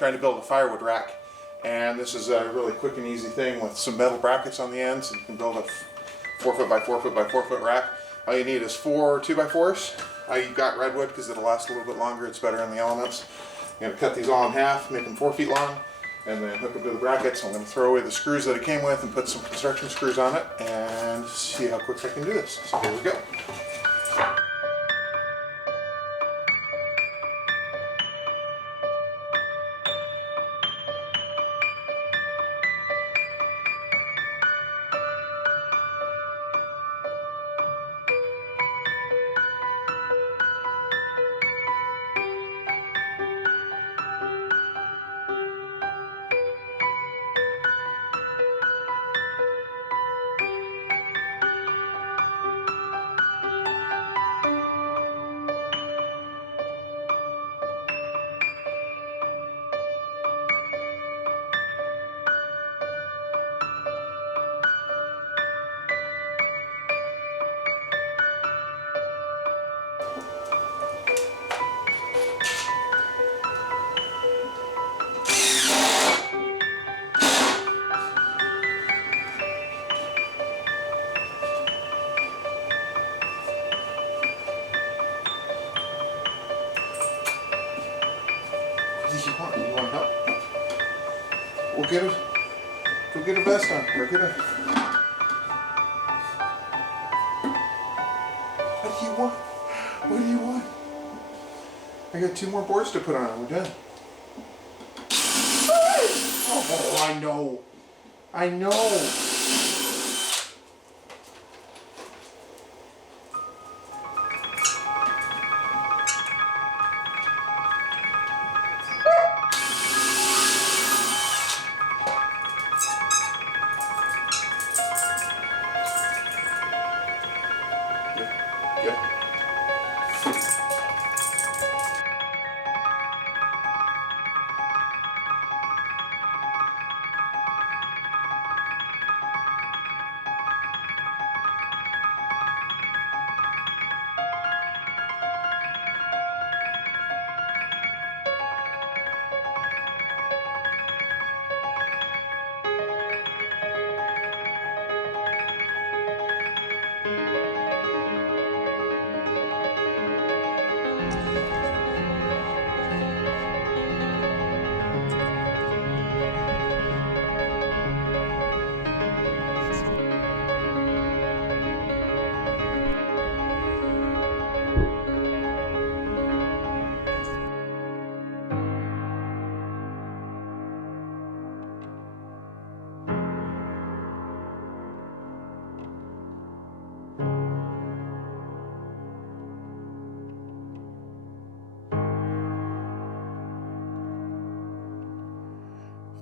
trying to build a firewood rack. And this is a really quick and easy thing with some metal brackets on the ends. And you can build a 4 foot by 4 foot by 4 foot rack. All you need is 4 2x4s. I got redwood because it'll last a little bit longer. It's better in the elements. I'm going to cut these all in half, make them 4 feet long, and then hook them to the brackets. I'm going to throw away the screws that it came with and put some construction screws on it and see how quick I can do this. So here we go. You want help? We'll get it. Go get a vest on. Or get a. What do you want? What do you want? I got 2 more boards to put on. We're done. Oh, I know. I know. Yeah.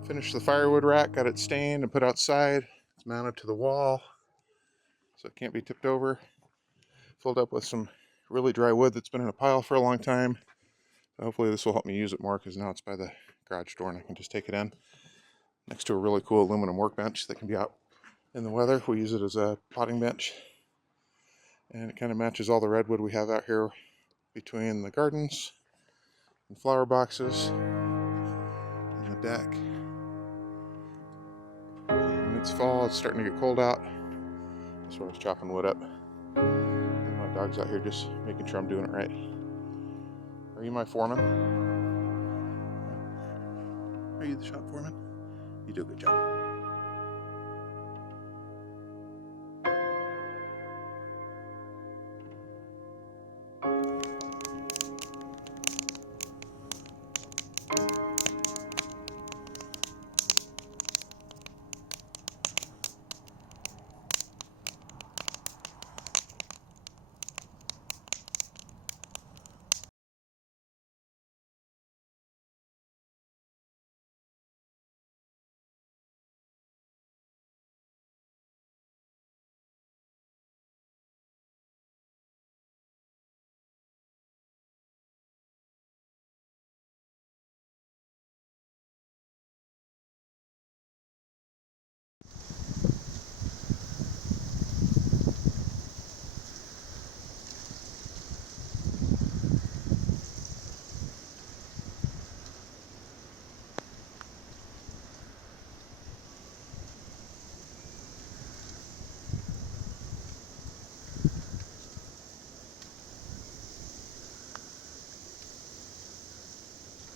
Finished the firewood rack, got it stained and put outside. It's mounted to the wall, so it can't be tipped over. Filled up with some really dry wood that's been in a pile for a long time. So hopefully this will help me use it more, because now it's by the garage door and I can just take it in. Next to a really cool aluminum workbench that can be out in the weather. We use it as a potting bench. And it kind of matches all the redwood we have out here between the gardens and flower boxes and the deck. It's fall, it's starting to get cold out. That's where I was chopping wood up. And my dog's out here just making sure I'm doing it right. Are you my foreman? Are you the shop foreman? You do a good job.